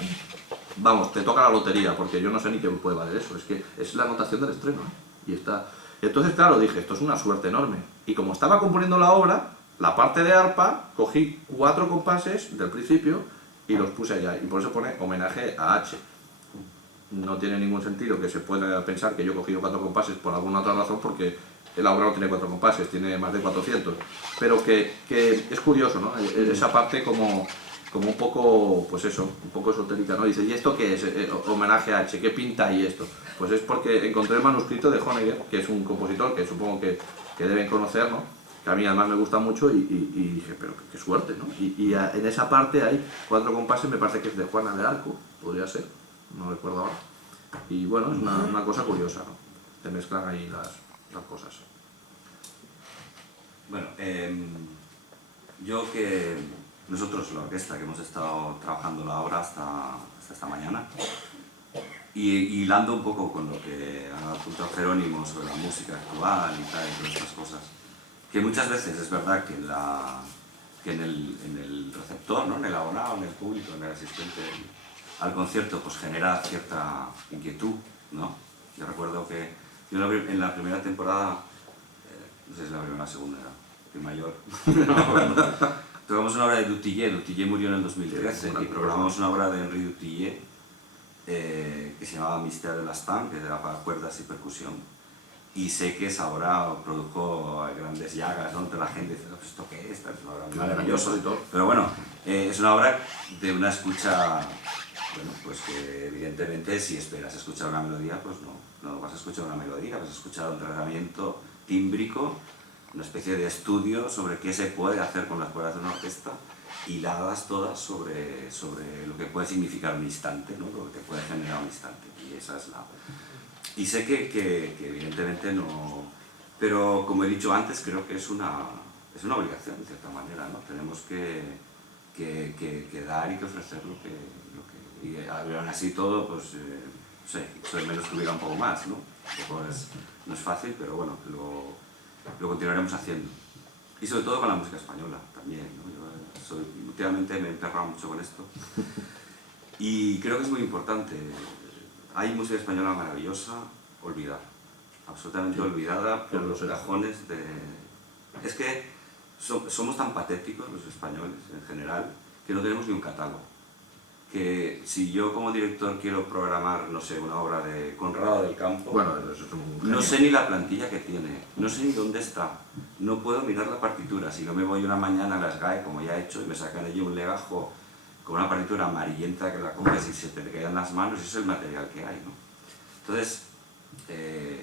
Vamos, te toca la lotería, porque yo no sé ni qué puede valer eso. Es que es la anotación del estreno, ¿eh? Y está... Entonces, claro, dije, esto es una suerte enorme. Y como estaba componiendo la obra, la parte de arpa, cogí 4 compases del principio y los puse allá. Y por eso pone homenaje a H. No tiene ningún sentido que se pueda pensar que yo he cogido 4 compases por alguna otra razón, porque la obra no tiene 4 compases, tiene más de 400. Pero que es curioso, ¿no? Esa parte como un poco, pues eso, un poco esotérica, ¿no? Dice, ¿y esto qué es? Homenaje a H, ¿qué pinta ahí esto? Pues es porque encontré el manuscrito de Honegger, que es un compositor que supongo que deben conocer, ¿no? Que a mí además me gusta mucho y dije, pero qué suerte, ¿no? Y en esa parte hay 4 compases, me parece que es de Juana de Arco, podría ser, no recuerdo ahora. Y bueno, es una cosa curiosa, ¿no? Se mezclan ahí las cosas. Bueno, nosotros, la orquesta, que hemos estado trabajando la obra hasta esta mañana, y hilando un poco con lo que ha apuntado Jerónimo sobre la música actual y tal, y todas estas cosas, que muchas veces es verdad que en el receptor, ¿no? En el abonado, en el público, en el asistente al concierto, pues genera cierta inquietud, ¿no? Yo recuerdo que yo en la primera temporada, no sé si es la primera o la segunda, que mayor, tocamos una obra de Dutillé. Dutillé murió en el 2013 y programamos una obra de Henri Dutillé que se llamaba Mystère de l'Instant, que era para cuerdas y percusión. Y sé que esa obra produjo grandes llagas, ¿no? Entre la gente dice, ¿esto qué es? Esta es una obra maravillosa. Pero bueno, es una obra de una escucha, bueno, pues que evidentemente si esperas escuchar una melodía, pues no vas a escuchar una melodía, vas a escuchar un tratamiento tímbrico, una especie de estudio sobre qué se puede hacer con las cuerdas de una orquesta, hiladas todas sobre lo que puede significar un instante, ¿no? Lo que te puede generar un instante. Y esa es la... Y sé que evidentemente no... Pero como he dicho antes, creo que es una es una obligación, de cierta manera, ¿no? Tenemos que dar y que ofrecer lo que y aún así todo, pues, no sé, soy menos que hubiera un poco más, ¿no? No es fácil, pero bueno, lo continuaremos haciendo. Y sobre todo con la música española también, ¿no? Últimamente me he enterrado mucho con esto y creo que es muy importante. Hay música española maravillosa, olvidada, absolutamente olvidada por los cajones de... Es que somos tan patéticos los españoles en general que no tenemos ni un catálogo. Que si yo como director quiero programar, no sé, una obra de Conrado del Campo, bueno, eso es un genio. No sé ni la plantilla que tiene, no sé ni dónde está, no puedo mirar la partitura, si no me voy una mañana a las GAE, como ya he hecho, y me sacan allí un legajo con una partitura amarillenta que la coges y se te caen las manos, y ese es el material que hay, ¿no? Entonces,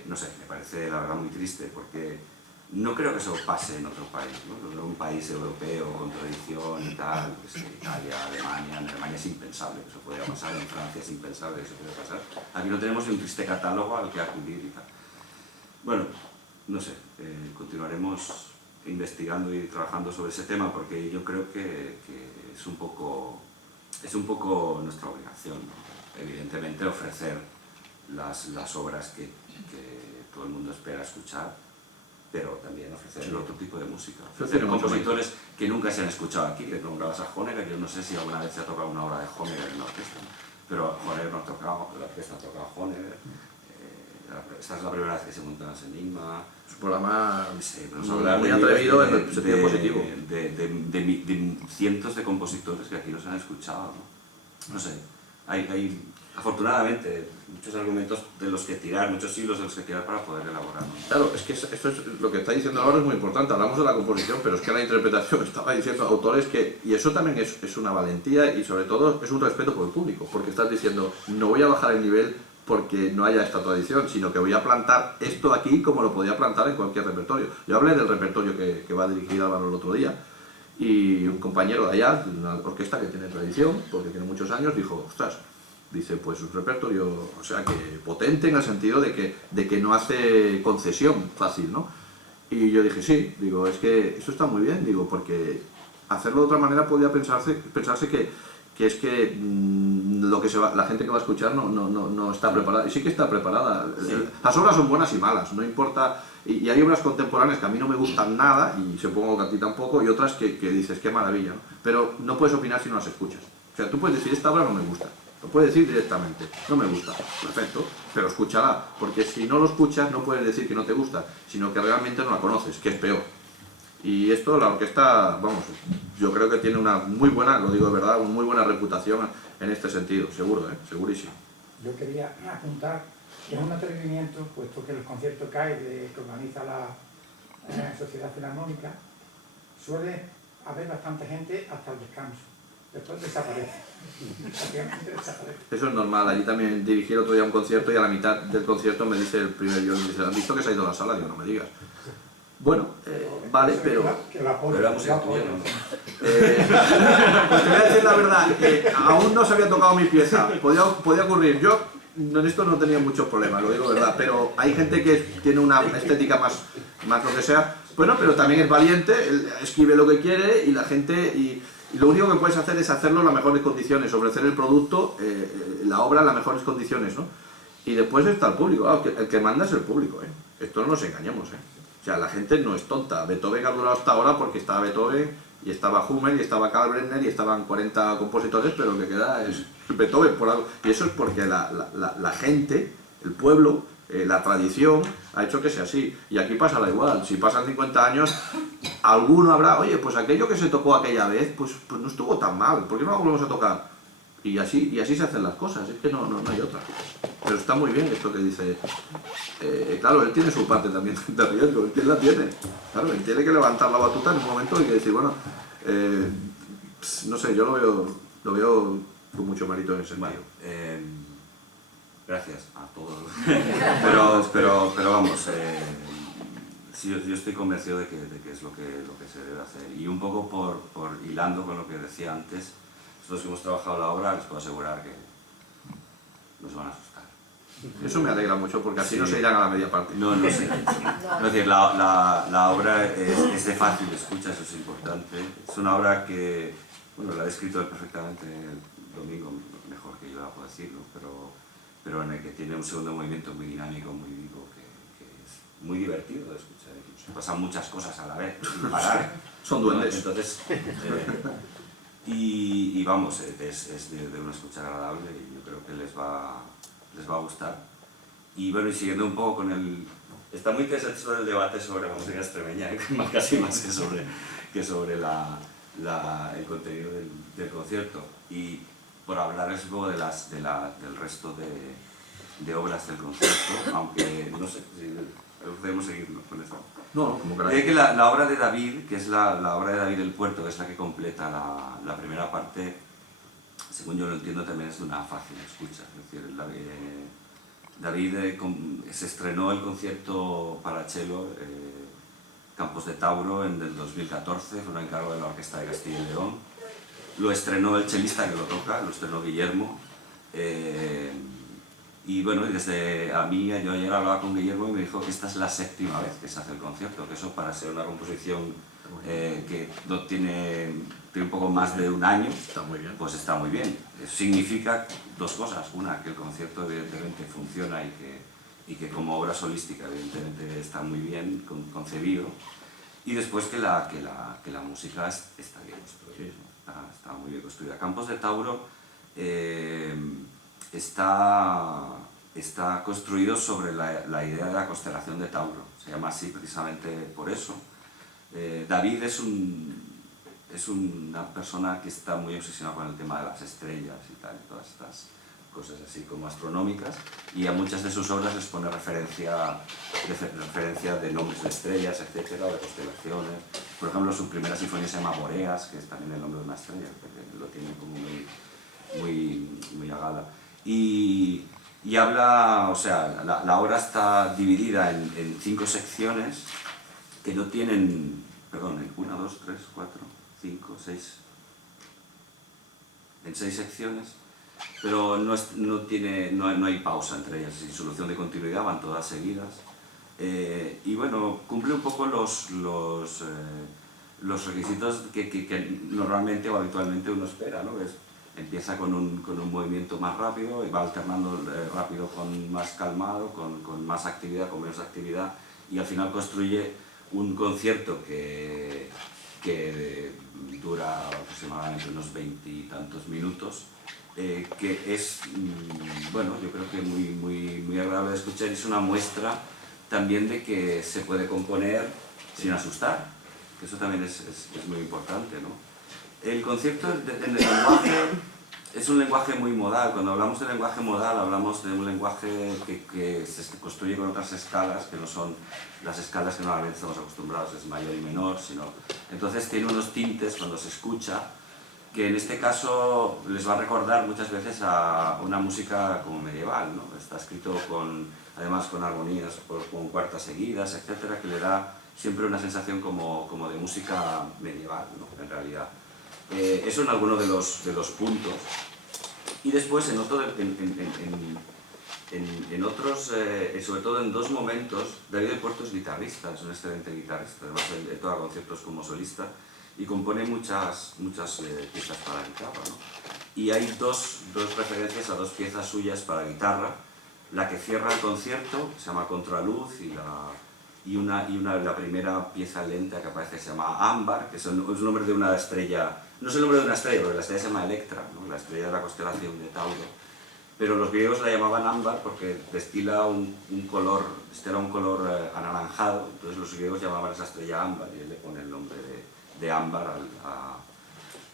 no sé, me parece la verdad muy triste, porque no creo que eso pase en otro país, ¿no? En un país europeo con tradición y tal, que sea Italia, Alemania. En Alemania es impensable que eso pudiera pasar, en Francia es impensable que eso pudiera pasar. Aquí no tenemos ni un triste catálogo al que acudir y tal. Bueno, no sé, continuaremos investigando y trabajando sobre ese tema porque yo creo que es un poco nuestra obligación, ¿no? Evidentemente ofrecer las obras que todo el mundo espera escuchar, pero también ofrecer otro tipo de música. Ofrecer compositores que nunca se han escuchado aquí, que nombrabas a Honegger. Yo no sé si alguna vez se ha tocado una obra de Honegger en la orquesta, pero Honegger no ha tocado, la orquesta ha tocado Honegger. Esta es la primera vez que se monta en Enigma. Es un programa muy atrevido en el sentido positivo. De cientos de compositores que aquí no se han escuchado, ¿no? No sé, hay afortunadamente muchos argumentos de los que tirar, muchos hilos de los que tirar para poder elaborar, ¿no? Claro, es que esto es lo que está diciendo ahora es muy importante. Hablamos de la composición, pero es que la interpretación, estaba diciendo autores que, y eso también es una valentía y sobre todo es un respeto por el público, porque estás diciendo, no voy a bajar el nivel porque no haya esta tradición, sino que voy a plantar esto aquí como lo podía plantar en cualquier repertorio. Yo hablé del repertorio que va a dirigir Álvaro el otro día, y un compañero de allá, de una orquesta que tiene tradición, porque tiene muchos años, dijo, ostras, dice, pues un repertorio, o sea, que potente en el sentido de que no hace concesión fácil, ¿no? Y yo dije, sí, digo, es que eso está muy bien, digo, porque hacerlo de otra manera podría pensarse que es que la gente que va a escuchar no está preparada, y sí que está preparada. Sí. Las obras son buenas y malas, no importa, y hay obras contemporáneas que a mí no me gustan nada, y supongo que a ti tampoco, y otras que dices, qué maravilla, ¿no? Pero no puedes opinar si no las escuchas. O sea, tú puedes decir, esta obra no me gusta, lo puedes decir directamente, no me gusta, perfecto, pero escúchala, porque si no lo escuchas no puedes decir que no te gusta, sino que realmente no la conoces, que es peor. Y esto, la orquesta, vamos, yo creo que tiene una muy buena, lo digo de verdad, una muy buena reputación en este sentido, seguro, segurísimo. Yo quería apuntar que es un atrevimiento, puesto que el concierto CAE que organiza la Sociedad Filarmónica, suele haber bastante gente hasta el descanso. Después desaparece. Eso es normal. Allí también dirigí el otro día un concierto y a la mitad del concierto me dice el primer violín, me dice, ¿han visto que se ha ido a la sala? Digo, no me digas. Bueno, vale, pero... Pero la música tuya, ¿no? Pues te voy a decir la verdad, aún no se había tocado mi pieza, podía ocurrir. Yo en esto no tenía muchos problemas, lo digo de verdad, pero hay gente que tiene una estética más lo que sea, bueno, pero también es valiente, él escribe lo que quiere y la gente... Y lo único que puedes hacer es hacerlo en las mejores condiciones, ofrecer el producto, la obra en las mejores condiciones, ¿no? Y después está el público, el que manda es el público, Esto no nos engañemos, O sea, la gente no es tonta. Beethoven ha durado hasta ahora porque estaba Beethoven, y estaba Hummel, y estaba Kalkbrenner, y estaban 40 compositores, pero lo que queda es Beethoven por algo. Y eso es porque la gente, el pueblo, la tradición ha hecho que sea así. Y aquí pasará igual. Si pasan 50 años, alguno habrá, oye, pues aquello que se tocó aquella vez, pues no estuvo tan mal, ¿por qué no lo volvemos a tocar? Y así se hacen las cosas, es que no hay otra. Pero está muy bien esto que dice. Claro, él tiene su parte también de riesgo, él la tiene. Claro, él tiene que levantar la batuta en un momento y que decir, bueno, no sé, yo lo veo con mucho mérito en ese sentido. Bueno, gracias a todos. pero vamos, sí, yo estoy convencido de que es lo que se debe hacer. Y un poco por hilando con lo que decía antes, los que hemos trabajado la obra, les puedo asegurar que nos van a asustar. Eso me alegra mucho porque así no se irán a la media parte. No sé. Es decir, la obra es de fácil escucha, eso es importante. Es una obra que, bueno, la he escrito perfectamente el Domingo, mejor que yo la puedo decirlo, pero en el que tiene un segundo movimiento muy dinámico, muy vivo, que es muy divertido de escuchar. Incluso pasan muchas cosas a la vez, sin parar. Son duendes. Entonces, y vamos, es de una escucha agradable y yo creo que les va a gustar. Y bueno, y siguiendo un poco con el... Está muy interesante sobre el debate sobre la música extremeña, casi más que sobre el contenido del concierto. Y por hablarles un poco del resto de obras del concierto, aunque no sé si podemos seguir con esto. No, como queráis. Que la obra de David, que es la obra de David el Puerto, que es la que completa la primera parte, según yo lo entiendo, también es de una fácil escucha. Es decir, David se estrenó el concierto para cello Campos de Tauro en el 2014, fue un encargo de la Orquesta de Castilla y León. Lo estrenó el chelista que lo toca, lo estrenó Guillermo. Y bueno, desde yo ayer hablaba con Guillermo y me dijo que esta es la 7ª vez que se hace el concierto, que eso para ser una composición que no tiene un poco más de un año, Está muy bien. pues está muy bien. Eso significa dos cosas. Una, que el concierto evidentemente funciona y que como obra solística evidentemente está muy bien concebido. Y después que la música está bien construida, está muy bien construida. Campos de Tauro está construido sobre la idea de la constelación de Tauro. Se llama así precisamente por eso. David es una persona que está muy obsesionada con el tema de las estrellas y tal, todas estas cosas así como astronómicas, y a muchas de sus obras les pone referencia de nombres de estrellas, etcétera, o de constelaciones. Por ejemplo, su primera sinfonía se llama Boreas, que es también el nombre de una estrella, porque lo tiene como muy a gala. Y habla, o sea, la obra está dividida en 5 secciones que no tienen, perdón, en 1, 2, 3, 4, 5, 6, en 6 secciones, pero no hay pausa entre ellas, sin solución de continuidad, van todas seguidas. Y bueno, cumple un poco los requisitos que normalmente o habitualmente uno espera, ¿no? Empieza con un movimiento más rápido y va alternando rápido con más calmado, con más actividad, con menos actividad, y al final construye un concierto que dura aproximadamente unos 20 y tantos minutos, que es, bueno, yo creo que muy agradable de escuchar, y es una muestra también de que se puede componer sin asustar, que eso también es muy importante, ¿no? El concierto en el lenguaje es un lenguaje muy modal. Cuando hablamos de lenguaje modal, hablamos de un lenguaje que se construye con otras escalas, que no son las escalas que normalmente estamos acostumbrados, es mayor y menor, sino... Entonces tiene unos tintes cuando se escucha, que en este caso les va a recordar muchas veces a una música como medieval, ¿no? Está escrito además con armonías, con cuartas seguidas, etcétera, que le da siempre una sensación como de música medieval, ¿no? En realidad. Eso en alguno de los puntos. Y después en otros, sobre todo en 2 momentos, David del Puerto es guitarrista, es un excelente guitarrista, además él toca conciertos como solista y compone muchas piezas para guitarra, ¿no? Y hay dos referencias a 2 piezas suyas para guitarra. La que cierra el concierto se llama Contraluz, y la primera pieza lenta que aparece se llama Ámbar, que es el nombre de una estrella. No es el nombre de una estrella, porque la estrella se llama Electra, ¿no? La estrella de la constelación de Tauro. Pero los griegos la llamaban ámbar porque destila un color anaranjado, entonces los griegos llamaban a esa estrella ámbar, y él le pone el nombre de ámbar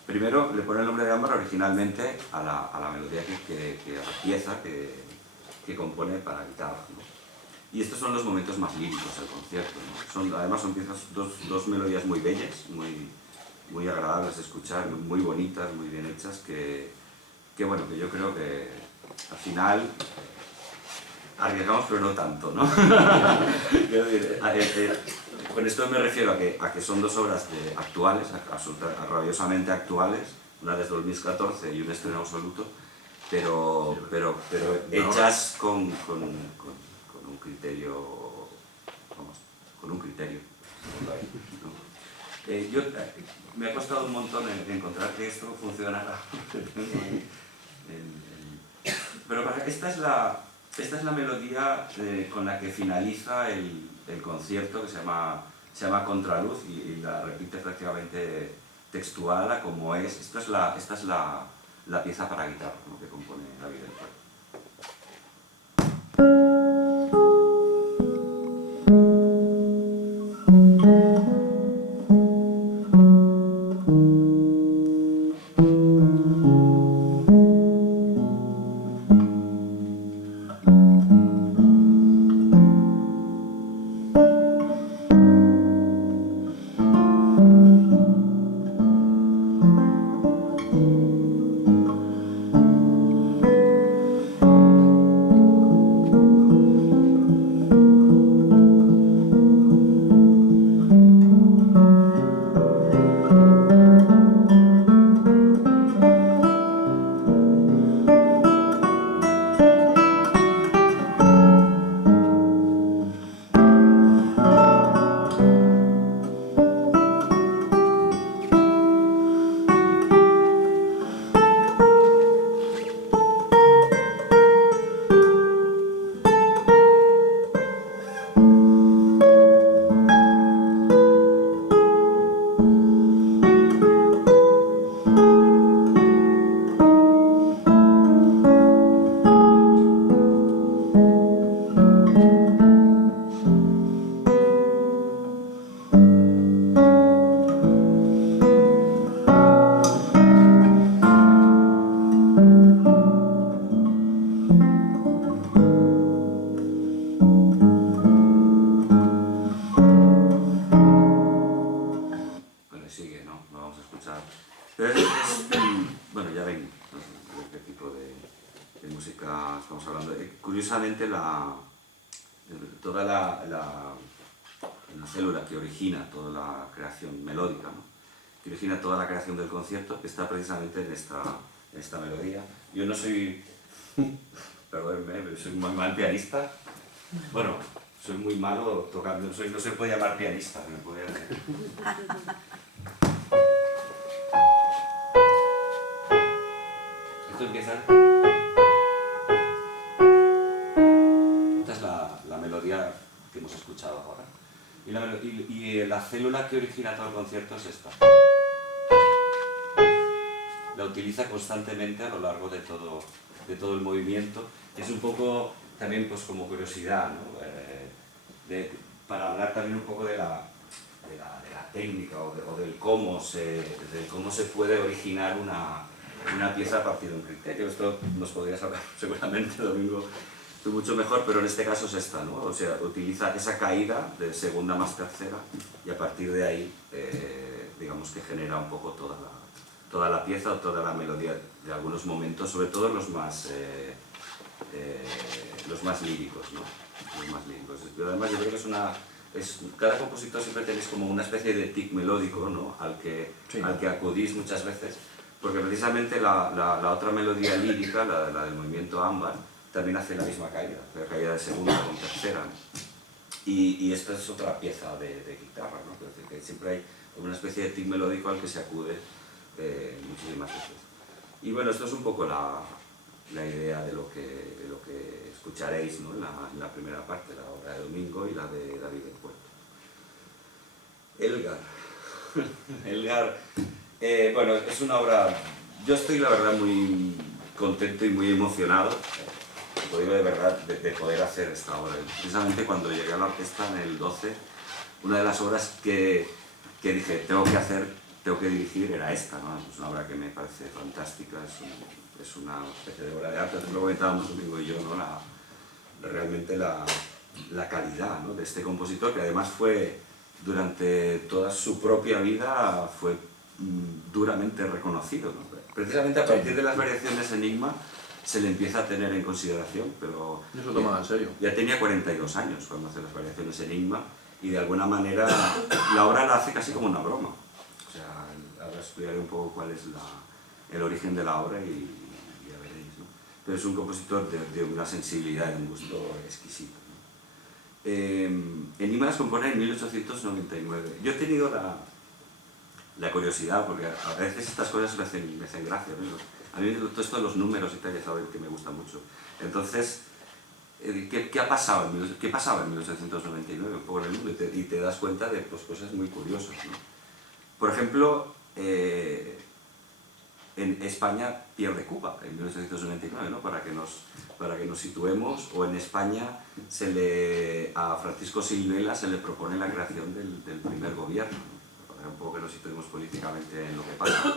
Primero le pone el nombre de ámbar originalmente a la melodía a la pieza que compone para guitarra, ¿no? Y estos son los momentos más líricos del concierto, ¿no? Además son piezas, dos melodías muy bellas, muy agradables de escuchar, muy bonitas, muy bien hechas, que bueno, que yo creo que al final arriesgamos pero no tanto, ¿no? Quiero decir, con esto me refiero a que son 2 obras rabiosamente actuales, una desde 2014 y un estreno absoluto, pero hechas con un criterio, vamos, con un criterio, ¿no? Me ha costado un montón encontrar que esto funcionara. Pero esta es la melodía con la que finaliza el concierto, que se llama Contraluz, y la repite prácticamente textual a como es. Esta es la pieza para guitarra, ¿no?, que compone David del Puerto. Bueno, ya ven, ¿no?, de qué tipo de música estamos hablando. Curiosamente, toda la célula que origina toda la creación melódica, ¿no?, que origina toda la creación del concierto, está precisamente en esta melodía. Yo no soy, perdónenme, pero soy muy mal pianista. Bueno, soy muy malo tocando, no se puede llamar pianista, me puede decir. Esto empieza. Esta es la melodía que hemos escuchado ahora. Y la célula que origina todo el concierto es esta. La utiliza constantemente a lo largo de todo el movimiento. Es un poco también, pues, como curiosidad, ¿no?, para hablar también un poco de la técnica o del cómo se puede originar una pieza a partir de un criterio. Esto nos podría saber seguramente Domingo mucho mejor, pero en este caso es esta, ¿no? O sea, utiliza esa caída de segunda más tercera y a partir de ahí, digamos que genera un poco toda la pieza o toda la melodía de algunos momentos, sobre todo los más líricos, ¿no? Los más líricos. Pero además yo creo que cada compositor siempre tenéis como una especie de tic melódico, ¿no?, al que acudís muchas veces, porque precisamente la otra melodía lírica, la del movimiento ámbar, también hace la misma caída, la caída de segunda con tercera, ¿no? Y esta es otra pieza de guitarra, ¿no? Es decir, que siempre hay una especie de tic melódico al que se acude muchísimas veces. Y bueno, esto es un poco la idea de lo que escucharéis, ¿no?, en la primera parte, la obra de Domingo y la de David del Puerto. Elgar. Elgar, bueno, es una obra. Yo estoy, la verdad, muy contento y muy emocionado, lo digo de verdad, de poder hacer esta obra. Precisamente cuando llegué a la orquesta en el 12, una de las obras que dije tengo que dirigir era esta, ¿no? Es una obra que me parece fantástica, es una especie de obra de arte. Lo comentábamos Domingo y yo, ¿no? Realmente la calidad, ¿no?, de este compositor, que además fue, durante toda su propia vida, fue duramente reconocido, ¿no? Precisamente a partir de las variaciones Enigma se le empieza a tener en consideración, pero eso tomaba en serio. Ya tenía 42 años cuando hace las variaciones Enigma, y de alguna manera la obra la hace casi como una broma. O sea, ahora explicaré un poco cuál es el origen de la obra y ya veréis, ¿no? pero es un compositor de una sensibilidad y un gusto exquisito, ¿no? Enímalas compone en 1899. Yo he tenido la curiosidad, porque a veces estas cosas me hacen gracia, ¿no? A mí todo esto de los números y tal, ya saben que me gusta mucho. Entonces, ¿qué pasaba en 1899 por el mundo? Y te das cuenta de pues, cosas muy curiosas, ¿no? Por ejemplo, en España pierde Cuba en 1899, ¿no? Para que nos situemos, o en España a Francisco Silvela se le propone la creación del primer gobierno, ¿no? Para un poco que nos situemos políticamente en lo que pasa.